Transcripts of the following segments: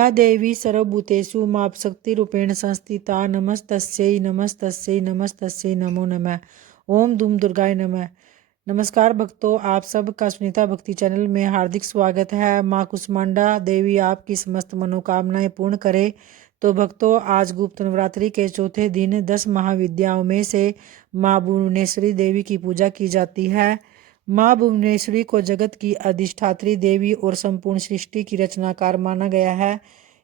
या देवी सर्वभूतेषु मापशक्तिरूपेण संस्थिता नमस्तस्यै नमस्तस्यै नमस्तस्यै नमो नमः। ओम धूम दुर्गाय नमः। नमस्कार भक्तों, आप सबका सुनीता भक्ति चैनल में हार्दिक स्वागत है। माँ कुष्मांडा देवी आपकी समस्त मनोकामनाएं पूर्ण करे। तो भक्तों, आज गुप्त नवरात्रि के चौथे दिन 10 महाविद्याओं में से माँ भुवनेश्वरी देवी की पूजा की जाती है। माँ भुवनेश्वरी को जगत की अधिष्ठात्री देवी और संपूर्ण सृष्टि की रचनाकार माना गया है।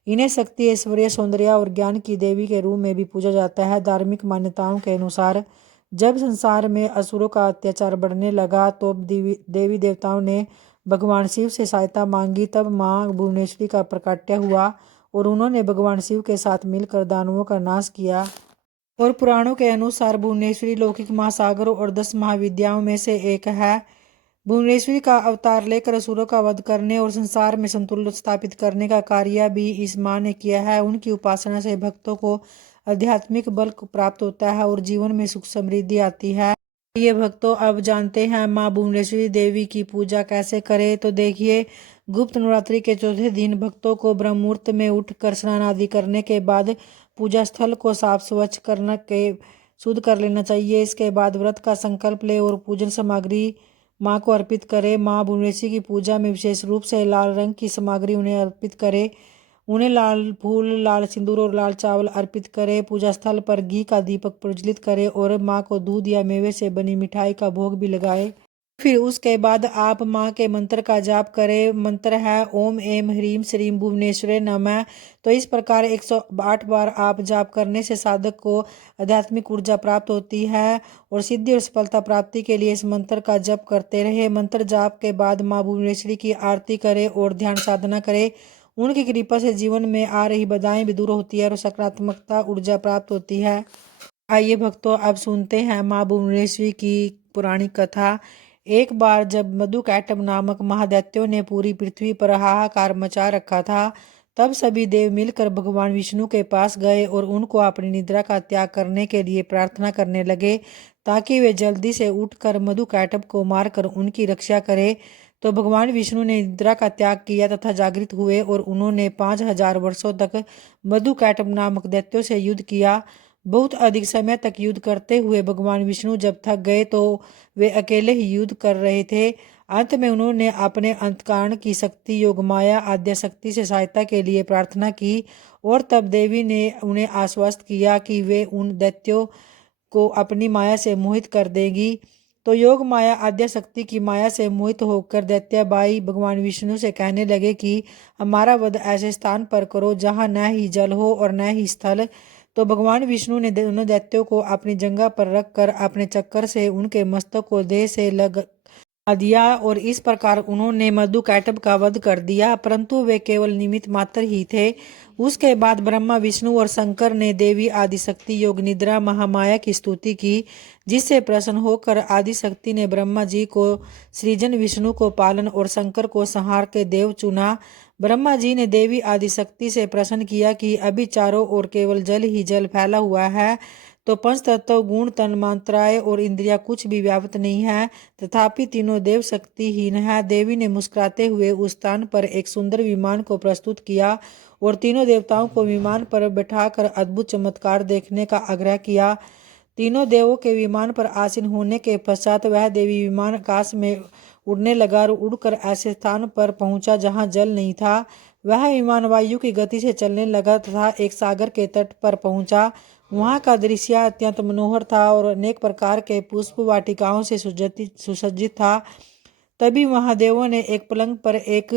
इन्हें शक्ति, ऐश्वर्य, सौंदर्य और ज्ञान की देवी के रूप में भी पूजा जाता है। धार्मिक मान्यताओं के अनुसार जब संसार में असुरों का अत्याचार बढ़ने लगा तो देवी देवताओं ने भगवान शिव से सहायता मांगी। तब माँ भुवनेश्वरी का प्रकट्य हुआ और उन्होंने भगवान शिव के साथ मिलकर दानवों का नाश किया। और पुराणों के अनुसार भुवनेश्वरी लौकिक महासागरों और 10 महाविद्याओं में से एक है। भुवनेश्वरी का अवतार लेकर असुरों का वध करने और संसार में संतुलन स्थापित करने का कार्य भी इस माँ ने किया है। उनकी उपासना से भक्तों को आध्यात्मिक बल प्राप्त होता है और जीवन में सुख समृद्धि आती है। ये भक्तों, अब जानते हैं माँ भुवनेश्वरी देवी की पूजा कैसे करें। तो देखिए, गुप्त नवरात्रि के चौथे दिन भक्तों को ब्रह्म मुहूर्त में उठकर स्नान आदि करने के बाद पूजा स्थल को साफ स्वच्छ करना के शुद्ध कर लेना चाहिए। इसके बाद व्रत का संकल्प ले और पूजन सामग्री माँ को अर्पित करें। माँ भुवनेश्वरी की पूजा में विशेष रूप से लाल रंग की सामग्री उन्हें अर्पित करें। उन्हें लाल फूल, लाल सिंदूर और लाल चावल अर्पित करें। पूजा स्थल पर घी का दीपक प्रज्वलित करें और माँ को दूध या मेवे से बनी मिठाई का भोग भी लगाएं। फिर उसके बाद आप माँ के मंत्र का जाप करें। मंत्र है ओम एम ह्रीम श्रीम भुवनेश्वरी नमः। तो इस प्रकार 108 बार आप जाप करने से साधक को आध्यात्मिक ऊर्जा प्राप्त होती है और सिद्धि और सफलता प्राप्ति के लिए इस मंत्र का जप करते रहे। मंत्र जाप के बाद माँ भुवनेश्वरी की आरती करें और ध्यान साधना करें। उनकी कृपा से जीवन में आ रही बाधाएं भी दूर होती है और सकारात्मकता ऊर्जा प्राप्त होती है। आइए भक्तों, अब सुनते हैं माँ भुवनेश्वरी की पुरानी कथा। एक बार जब मधुकैटभ नामक महादैत्यों ने पूरी पृथ्वी पर हाहाकार मचा रखा था, तब सभी देव मिलकर भगवान विष्णु के पास गए और उनको अपनी निद्रा का त्याग करने के लिए प्रार्थना करने लगे ताकि वे जल्दी से उठकर मधुकैटभ को मारकर उनकी रक्षा करें। तो भगवान विष्णु ने निद्रा का त्याग किया तथा जागृत हुए और उन्होंने 5000 वर्षों तक मधुकैटभ नामक दैत्यों से युद्ध किया। बहुत अधिक समय तक युद्ध करते हुए भगवान विष्णु जब थक गए तो वे अकेले ही युद्ध कर रहे थे। अंत में उन्होंने अपने अंतःकरण की शक्ति योगमाया आद्य शक्ति से सहायता के लिए प्रार्थना की और तब देवी ने उन्हें आश्वस्त किया कि वे उन दैत्यों को अपनी माया से मोहित कर देगी। तो योग माया आद्य शक्ति की माया से मोहित होकर दैत्याबाई भगवान विष्णु से कहने लगे कि हमारा वध ऐसे स्थान पर करो जहाँ न ही जल हो और न ही स्थल। तो भगवान विष्णु ने दोनों दैत्यों को अपनी जंघा पर रखकर अपने चक्कर से उनके मस्तक को देह से लगा दिया और इस प्रकार उन्होंने मधुकैटभ का वध कर दिया, परंतु वे केवल निमित्त मात्र ही थे। उसके बाद ब्रह्मा, विष्णु और शंकर ने देवी आदिशक्ति योग निद्रा महामाया की स्तुति की, जिससे प्रसन्न होकर आदिशक्ति ने ब्रह्मा जी को सृजन, विष्णु को पालन और शंकर को संहार के देव चुना। ब्रह्मा जी ने देवी आदिशक्ति से प्रश्न किया कि अभी चारों ओर केवल जल ही जल फैला हुआ है, तो पंच तत्व, गुण, तन, मात्राएं और इंद्रिया कुछ भी व्याप्त नहीं है, तथापि तीनों देव शक्तिहीन है। देवी ने मुस्कुराते हुए उस स्थान पर एक सुंदर विमान को प्रस्तुत किया और तीनों देवताओं को विमान पर बैठाकर अद्भुत चमत्कार देखने का आग्रह किया। तीनों देवों के विमान पर आसीन होने के पश्चात वह देवी विमान आकाश में उड़ने लगा और उड़कर ऐसे स्थान पर पहुंचा जहां जल नहीं था। वह विमान वायु की गति से चलने लगा तथा एक सागर के तट पर पहुंचा। वहां का दृश्य अत्यंत मनोहर था और अनेक प्रकार के पुष्प वाटिकाओं से सुसज्जित था। तभी महादेवों ने एक पलंग पर एक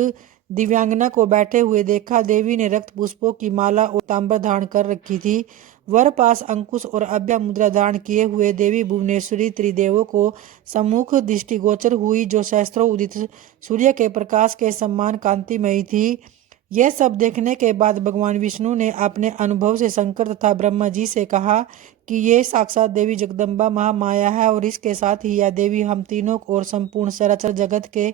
दिव्यांगना को बैठे हुए देखा। देवी ने रक्त पुष्पों की माला और तांबर धारण कर रखी थी। वर पास अंकुश और अभय मुद्रा धारण किए हुए देवी भुवनेश्वरी त्रिदेवों को सम्मुख दृष्टिगोचर हुई, जो सहस्त्रों उदित सूर्य के प्रकाश के समान कांतिमयी थी। यह सब देखने के बाद भगवान विष्णु ने अपने अनुभव से शंकर तथा ब्रह्मा जी से कहा कि ये साक्षात देवी जगदम्बा महामाया है और इसके साथ ही यह देवी हम तीनों और संपूर्ण चराचर जगत के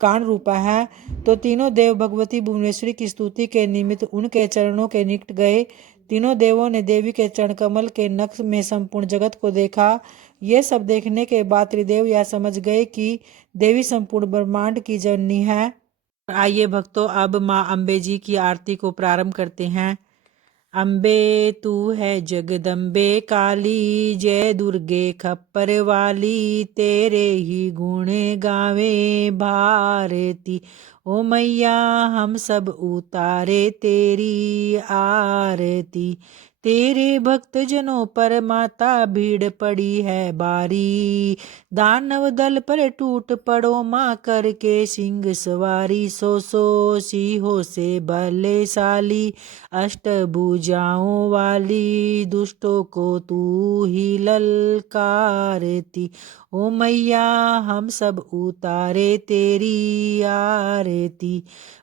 कारण रूपा है। तो तीनों देव भगवती भुवनेश्वरी की स्तुति के निमित्त उनके चरणों के निकट गए। तीनों देवों ने देवी के चरण कमल के नक्श में संपूर्ण जगत को देखा। ये सब देखने के बाद त्रिदेव यह समझ गए कि देवी संपूर्ण ब्रह्मांड की जननी है। आइए भक्तों, अब माँ अम्बे जी की आरती को प्रारंभ करते हैं। अम्बे तू है जगदम्बे काली, जय दुर्गे खप्पर वाली, तेरे ही गुण गावे भारती। ओ मैया हम सब उतारे तेरी आरती, तेरे भक्त जनों पर माता भीड़ पड़ी है बारी, दानव दल पर टूट पड़ो माँ करके सिंह सवारी, सो सिंहों से बलशाली, अष्टभुजाओं वाली, दुष्टों को तू ही ललकारती। ओ मैया हम सब उतारे तेरी आरती,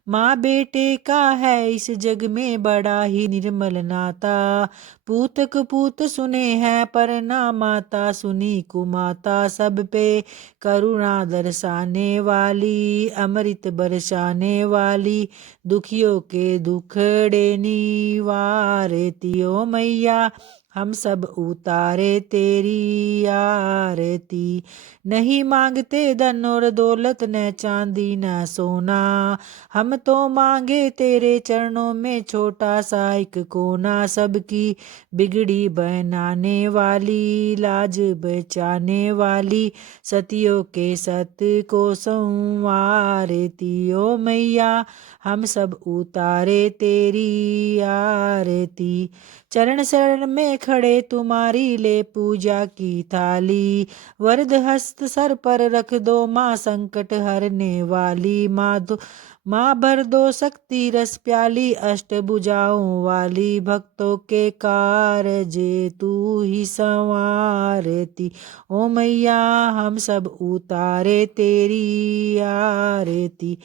माँ बेटे का है इस जग में बड़ा ही निर्मल नाता, पूत कपूत सुने हैं पर ना माता सुनी कुमाता, सब पे करुणा दर्शाने वाली, अमृत बरसाने वाली, दुखियों के दुखड़े निवारती। ओ मैया हम सब उतारे तेरी आरती, नहीं मांगते धन और दौलत न चांदी न सोना, हम तो मांगे तेरे चरणों में छोटा सा एक कोना, सबकी बिगड़ी बनाने वाली, लाज बचाने वाली, सतियों के सत्य को संवारती। ओ मैया हम सब उतारे तेरी आरती, चरण शरण में खड़े तुम्हारी ले पूजा की थाली, वरद हस्त सर पर रख दो माँ संकट हरने वाली, माँ भर दो शक्ति रस प्याली, अष्टभुजाओं वाली, भक्तों के कारज तू ही संवारती। ओ मैया हम सब उतारे तेरी आरती,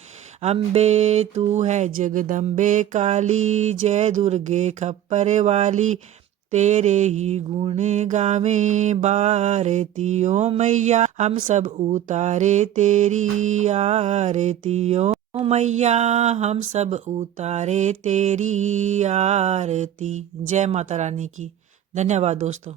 अम्बे तू है जगदम्बे काली, जय दुर्गे खप्पर वाली, तेरे ही गुण गावे भारती। ओ मैया हम सब उतारे तेरी आरती, ओ मैया हम सब उतारे तेरी आरती। जय माता रानी की। धन्यवाद दोस्तों।